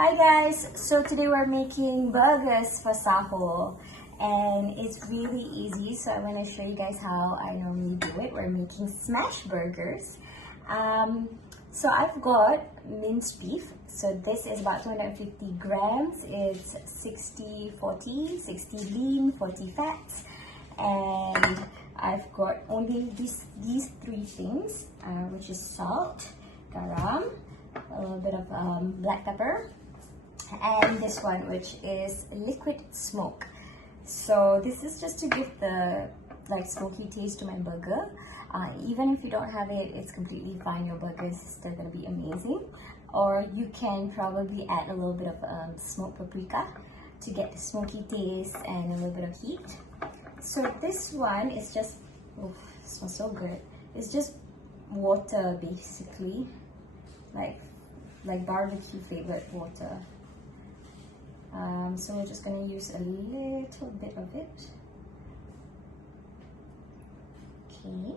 Hi guys, so today we're making burgers for Sahur and it's really easy, so I'm going to show you guys how I normally do it. We're making smash burgers. So I've got minced beef, so this is about 250 grams. It's 60-40, 60 lean, 40 fats, and I've got only these three things, which is salt, garam, a little bit of black pepper, and this one, which is liquid smoke. So this is just to give the smoky taste to my burger. Even if you don't have it, it's completely fine. Your burger is still gonna be amazing. Or you can probably add a little bit of smoked paprika to get the smoky taste and a little bit of heat. So this one is just, oh, it smells so good. It's just water basically, like barbecue flavored water. So we're just going to use a little bit of it. Okay.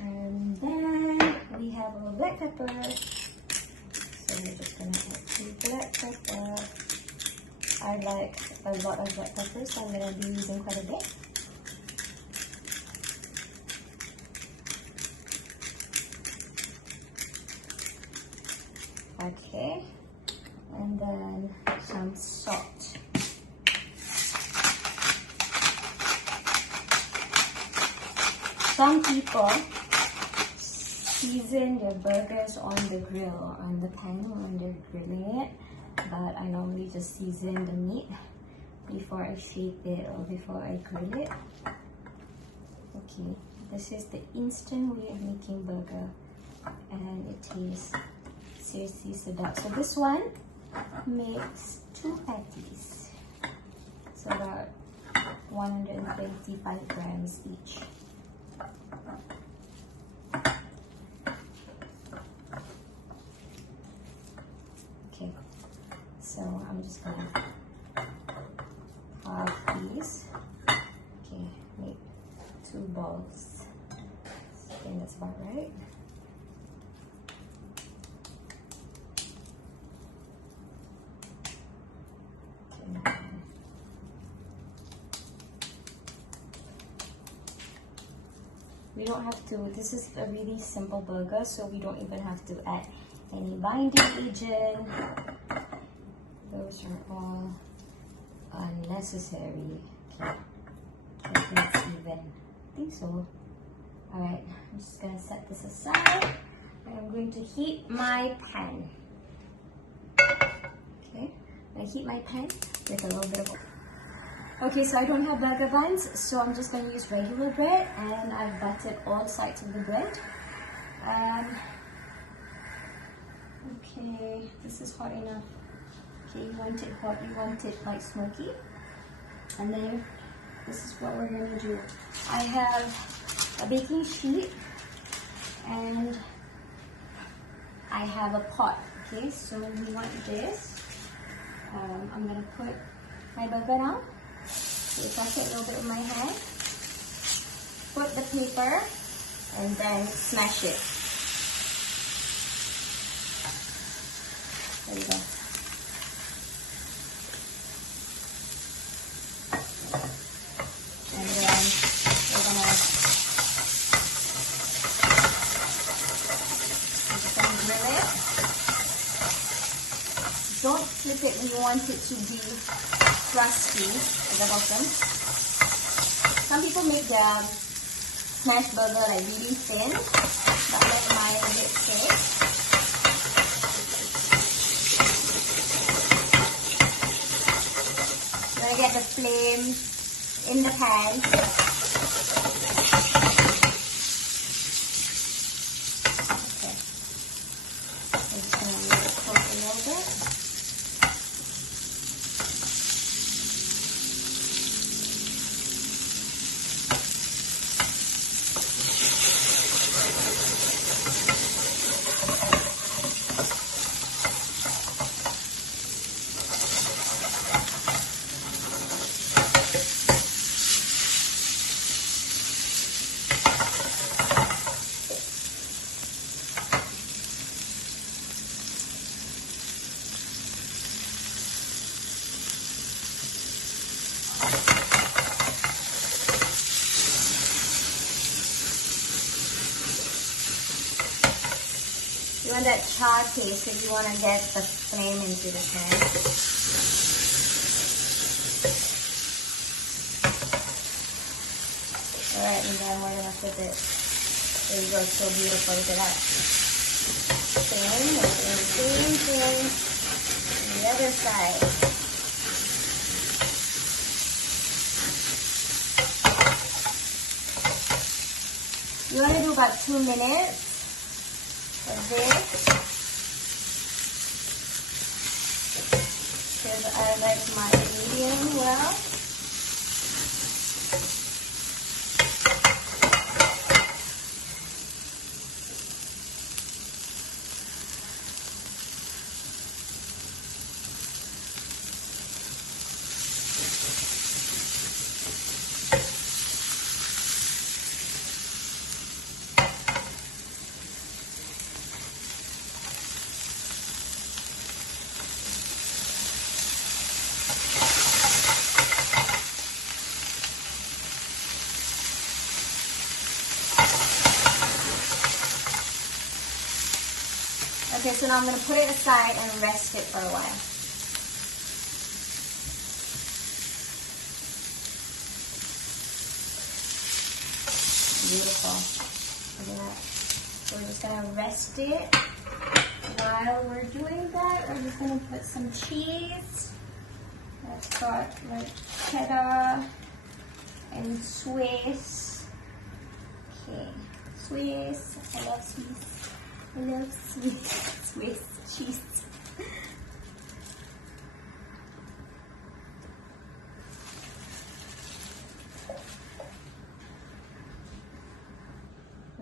And then we have our black pepper. So we're just going to add 2 black pepper. I like a lot of black pepper, so I'm going to be using quite a bit. Okay. And then some salt. Some people season their burgers on the grill, on the pan when they're grilling it, but I normally just season the meat before I shape it or before I grill it. Okay, this is the instant way of making burger, and it tastes seriously sedap. So this one makes 2 patties, so about 125 grams each. Okay, so I'm just gonna halve these. Okay, make 2 balls. I think that's about right. We don't have to, this is a really simple burger, so we don't even have to add any binding agent. Those are all unnecessary. Okay, I think it's even. I think so. Alright, I'm just going to set this aside. And I'm going to heat my pan. Okay, I'm going to heat my pan with a little bit of oil. Okay, so I don't have burger buns, so I'm just going to use regular bread, and I've buttered all sides of the bread. Okay, this is hot enough. Okay, you want it hot, you want it like smoky. And then this is what we're going to do. I have a baking sheet and I have a pot. Okay, so we want this. I'm going to put my burger down. So touch it a little bit with my hand, put the paper, and then smash it. There you go. And then we're gonna grill it. Don't flip it, we want it to be crusty at the bottom. Some people make their smash burger like really thin, but let mine a bit thick. You're gonna get the flame in the pan. Okay. Just gonna let it cook a little bit. want that char taste, so you want to get the flame into the pan. Alright, and then we're gonna put it. There you go, so beautiful. Look at that. Same thing. On the other side. You want to do about 2 minutes of this. Because I like my medium well. Okay, so now I'm going to put it aside and rest it for a while. Beautiful. Look at that. So we're just going to rest it. While we're doing that, we're just going to put some cheese. I've got like cheddar and Swiss. Okay, Swiss. I love Swiss. I love Swiss cheese.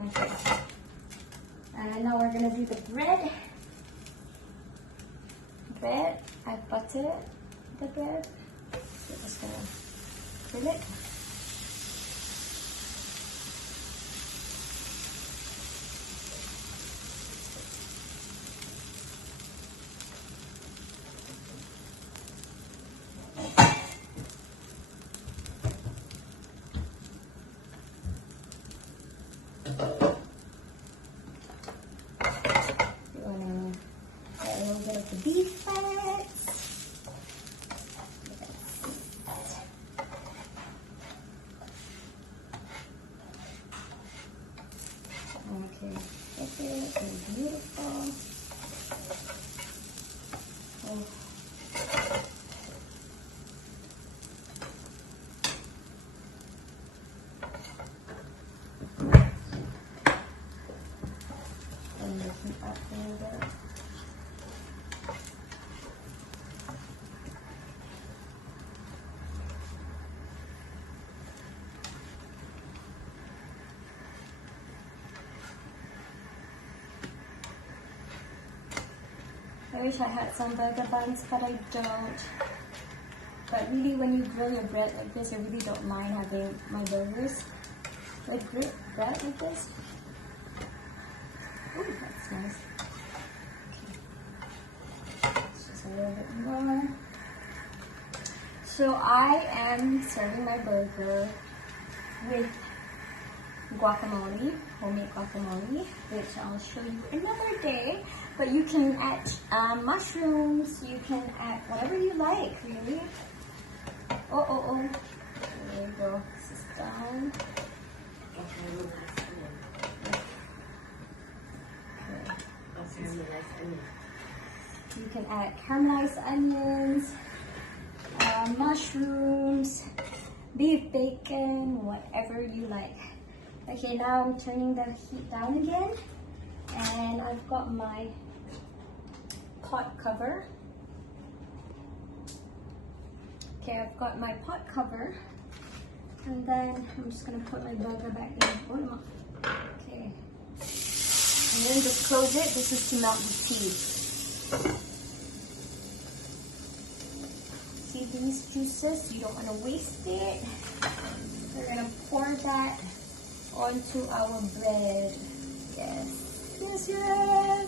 Okay. And now we're gonna do the bread. I buttered the bread. So just gonna fill it. The beef fats. Okay, it's beautiful. Oh. And looking up there. I wish I had some burger buns, but I don't. But really, when you grill your bread like this, I really don't mind having my burgers like grilled bread like this. Ooh, that's nice. Okay. Just a little bit more. So I am serving my burger with guacamole, homemade guacamole, which I'll show you another day. But you can add mushrooms, you can add whatever you like, really. Oh. There you go. This is done. You can add caramelized onions, mushrooms, beef bacon, whatever you like. Okay, now I'm turning the heat down again. And I've got my pot cover. Okay, I've got my pot cover. And then I'm just gonna put my burger back in. Okay. And then just close it. This is to melt the cheese. See these juices? You don't want to waste it. We're gonna pour that onto our bread. Yes. Okay.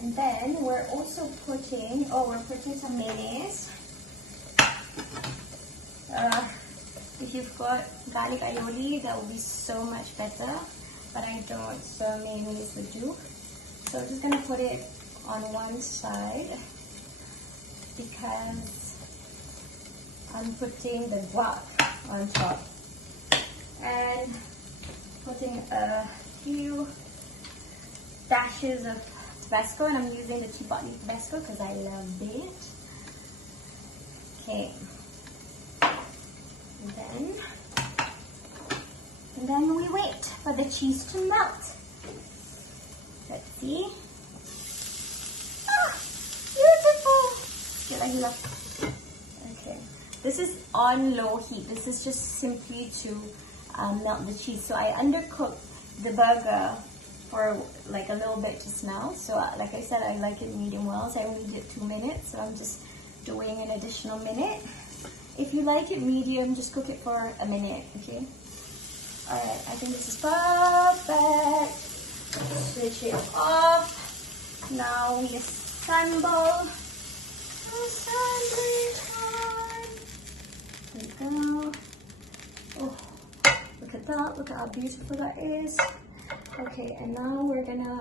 And then we're also putting, we're putting some mayonnaise. If you've got garlic aioli, that would be so much better. But I don't, so mayonnaise would do. So I'm just gonna put it on one side because I'm putting the guac on top and putting a few dashes of Tabasco, and I'm using the teapot leaf Tabasco because I love it. Okay, and then we wait for the cheese to melt. Let's see. Ah, beautiful! I love. Okay, this is on low heat. This is just simply to melt the cheese. So I undercooked the burger for like a little bit to smell. So like I said, I like it medium well, so I only did 2 minutes, so I'm just doing an additional minute. If you like it medium, just cook it for a minute, okay? Alright, I think this is perfect. Switch it off. Now we assemble. Assembly time. There we go. Oh, look at that. Look at how beautiful that is. Okay, and now we're gonna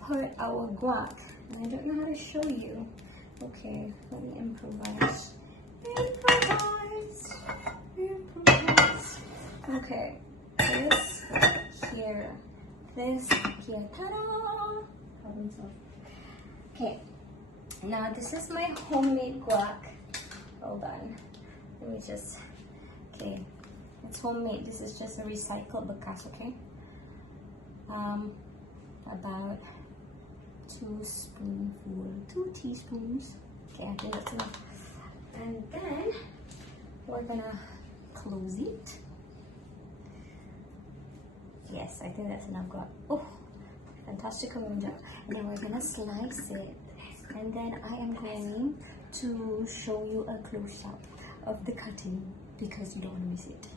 put our guac. And I don't know how to show you. Okay, let me improvise. Improvise. Okay, this here. This here. Ta-da! Problem solved. Okay, now this is my homemade guac. Hold on. Let me just. Okay, it's homemade. This is just a recycled bekas, okay? About 2 teaspoons. Okay, I think that's enough. And then we're gonna close it. Yes, I think that's enough guac. Oh, fantastic aroma. And then we're gonna slice it. And then I am going to show you a close-up of the cutting because you don't want to miss it.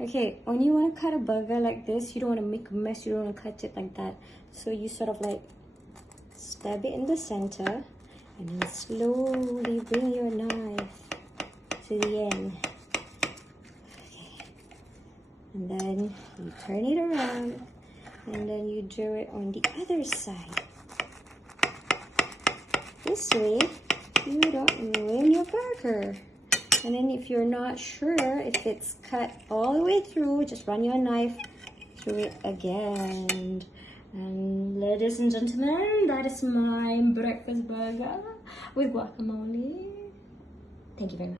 Okay, when you want to cut a burger like this, you don't want to make a mess, you don't want to cut it like that. So you sort of like stab it in the center and then slowly bring your knife to the end. Okay. And then you turn it around and then you do it on the other side. This way, you don't ruin your burger. And then if you're not sure if it's cut all the way through, just run your knife through it again. And ladies and gentlemen, that is my breakfast burger with guacamole. Thank you very much.